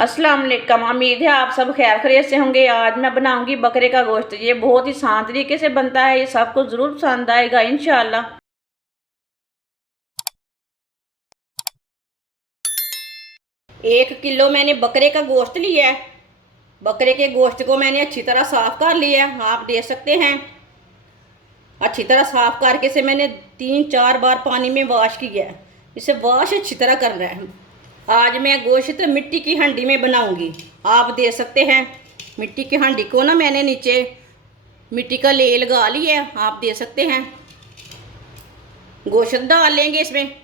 अस्सलाम वालेकुम। उम्मीद है आप सब खैर खैरियत से होंगे। आज मैं बनाऊंगी बकरे का गोश्त। ये बहुत ही आसान तरीके से बनता है। ये सबको ज़रूर पसंद आएगा इंशाल्लाह। 1 किलो मैंने बकरे का गोश्त लिया है। बकरे के गोश्त को मैंने अच्छी तरह साफ़ कर लिया है, आप देख सकते हैं। अच्छी तरह साफ़ करके से मैंने 3-4 बार पानी में वॉश किया है। इसे वॉश अच्छी तरह करना है। आज मैं गोश्त मिट्टी की हांडी में बनाऊंगी। आप देख सकते हैं मिट्टी की हांडी को ना मैंने नीचे मिट्टी का ले लगा लिया है, आप देख सकते हैं। गोश्त डाल लेंगे इसमें।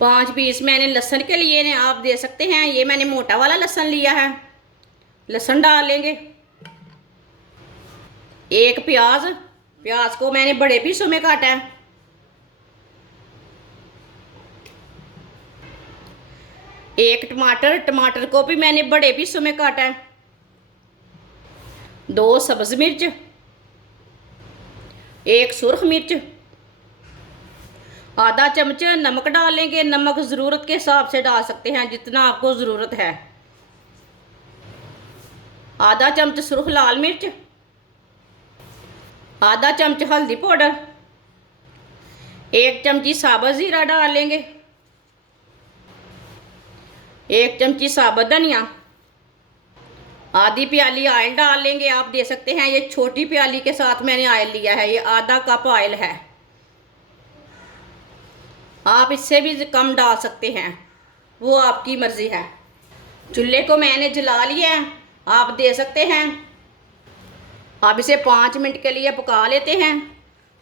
पाँच पीस मैंने लहसुन के लिए ने, आप देख सकते हैं। ये मैंने मोटा वाला लहसुन लिया है। लहसुन डाल लेंगे। एक प्याज, प्याज को मैंने बड़े पीसों में काटा है। एक टमाटर, टमाटर को भी मैंने बड़े पीसों में काटा है। 2 सब्ज मिर्च, 1 सुर्ख मिर्च, आधा चम्मच नमक डाल लेंगे। नमक ज़रूरत के हिसाब से डाल सकते हैं, जितना आपको ज़रूरत है। आधा चम्मच सुर्ख लाल मिर्च, आधा चम्मच हल्दी पाउडर, 1 चमची साबुत ज़ीरा डाल लेंगे, 1 चमची साबुत धनिया, आधी प्याली ऑयल डाल लेंगे। आप देख सकते हैं ये छोटी प्याली के साथ मैंने ऑयल लिया है। ये आधा कप ऑयल है, आप इससे भी कम डाल सकते हैं, वो आपकी मर्ज़ी है। चूल्हे को मैंने जला लिया है, आप देख सकते हैं। अब इसे 5 मिनट के लिए पका लेते हैं।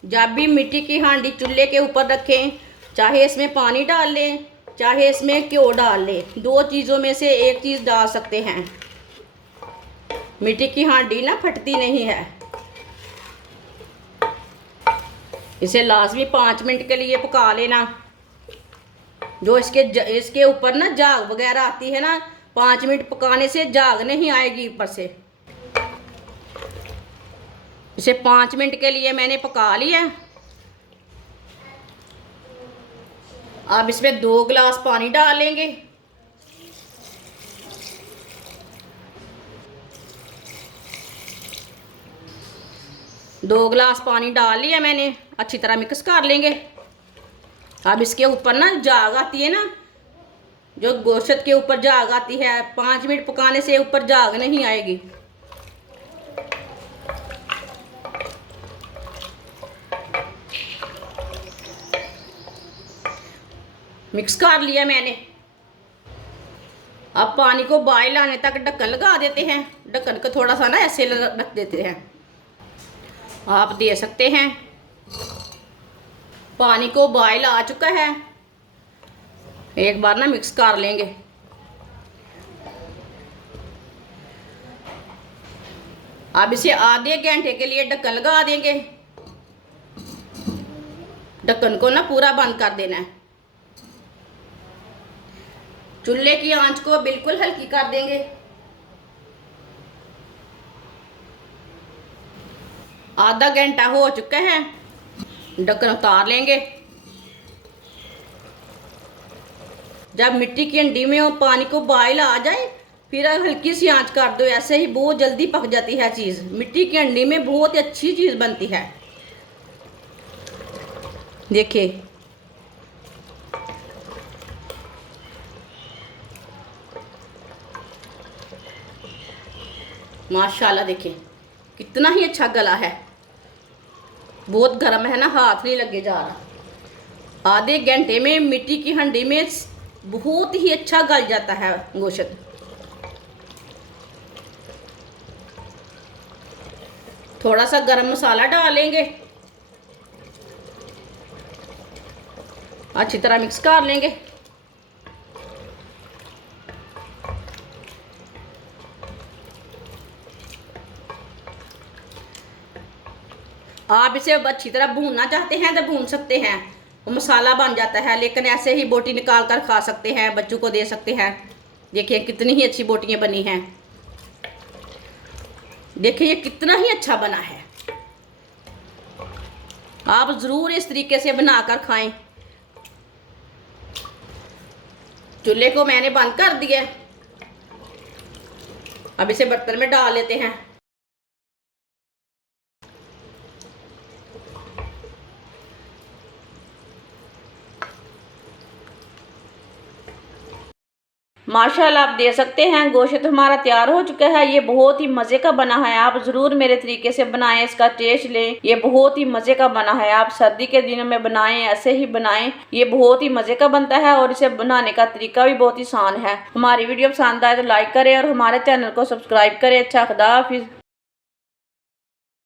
जब भी मिट्टी की हांडी चूल्हे के ऊपर रखें, चाहे इसमें पानी डाल लें, चाहे इसमें घ्यो डाल लें, 2 चीज़ों में से एक चीज़ डाल सकते हैं। मिट्टी की हांडी ना फटती नहीं है। इसे लाजमी 5 मिनट के लिए पका लेना। जो इसके ऊपर ना झाग वगैरह आती है ना, 5 मिनट पकाने से झाग नहीं आएगी ऊपर से। इसे 5 मिनट के लिए मैंने पका लिया। अब इसमें 2 गिलास पानी डाल लेंगे। दो गिलास पानी डाल लिया मैंने, अच्छी तरह मिक्स कर लेंगे। अब इसके ऊपर ना झाग आती है ना, जो गोश्त के ऊपर झाग आती है, 5 मिनट पकाने से ऊपर झाग नहीं आएगी। मिक्स कर लिया मैंने। अब पानी को बॉयल आने तक ढक्कन लगा देते हैं। ढक्कन को थोड़ा सा ना ऐसे रख देते हैं। आप देख सकते हैं पानी को बॉयल आ चुका है। एक बार ना मिक्स कर लेंगे। अब इसे आधे घंटे के लिए ढक्कन लगा देंगे। ढक्कन को ना पूरा बंद कर देना है। चूल्हे की आंच को बिल्कुल हल्की कर देंगे। आधा घंटा हो चुका है, ढक्कन उतार लेंगे। जब मिट्टी की हांडी में वो पानी को बॉयल आ जाए, फिर हल्की सी आंच कर दो। ऐसे ही बहुत जल्दी पक जाती है चीज़। मिट्टी की हांडी में बहुत ही अच्छी चीज़ बनती है। देखिए माशाल्लाह, देखिए कितना ही अच्छा गला है। बहुत गर्म है ना, हाथ नहीं लगे जा रहा। आधे घंटे में मिट्टी की हांडी में बहुत ही अच्छा गल जाता है गोश्त। थोड़ा सा गरम मसाला डालेंगे, अच्छी तरह मिक्स कर लेंगे। आप इसे अच्छी तरह भूनना चाहते हैं तो भून सकते हैं, वो मसाला बन जाता है। लेकिन ऐसे ही बोटी निकाल कर खा सकते हैं, बच्चों को दे सकते हैं। देखिए कितनी ही अच्छी बोटियाँ बनी हैं। देखिए ये कितना ही अच्छा बना है। आप ज़रूर इस तरीके से बनाकर खाएं। चूल्हे को मैंने बंद कर दिया। अब इसे बर्तन में डाल लेते हैं। माशाल्लाह आप देख सकते हैं गोश्त हमारा तैयार हो चुका है। ये बहुत ही मज़े का बना है। आप ज़रूर मेरे तरीके से बनाएं, इसका टेस्ट लें। ये बहुत ही मज़े का बना है। आप सर्दी के दिनों में बनाएं, ऐसे ही बनाएं। ये बहुत ही मज़े का बनता है और इसे बनाने का तरीका भी बहुत ही आसान है। हमारी वीडियो पसंद आए तो लाइक करें और हमारे चैनल को सब्सक्राइब करें। अच्छा, खुदा हाफिज़।